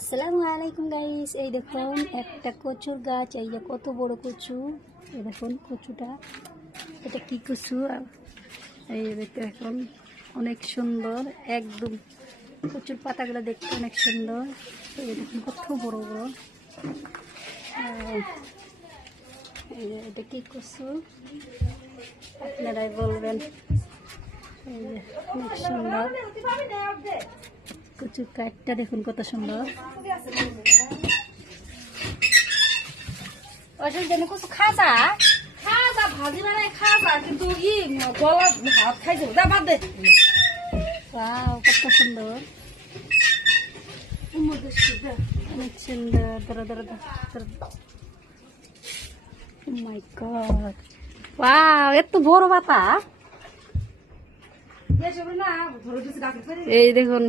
আসসালামু আলাইকুম গাইস, এই দেখুন একটা কচুর গাছ। এই যে কত বড় কচু, এই দেখুন কচুটা, এটা কি কচু? এই দেখতে এখন অনেক সুন্দর, একদম কচুর পাতাগুলো দেখতে অনেক সুন্দর। এই দেখুন কত বড় বড়। এই যে এটা কি কচু আপনারাই বলবেন। এই যে অনেক সুন্দর কচুর কাঠটা দেখুন কত সুন্দর। কচু খাজা খাজা ভাজি বানায় খাজা, কিন্তু গলা ভাত খাইছে বাদ দে। কত সুন্দর, অনেক সুন্দর। ধরো ধরো ধরো। মাই গড, ওয়াও, এত বড় পাতা। এই দেখুন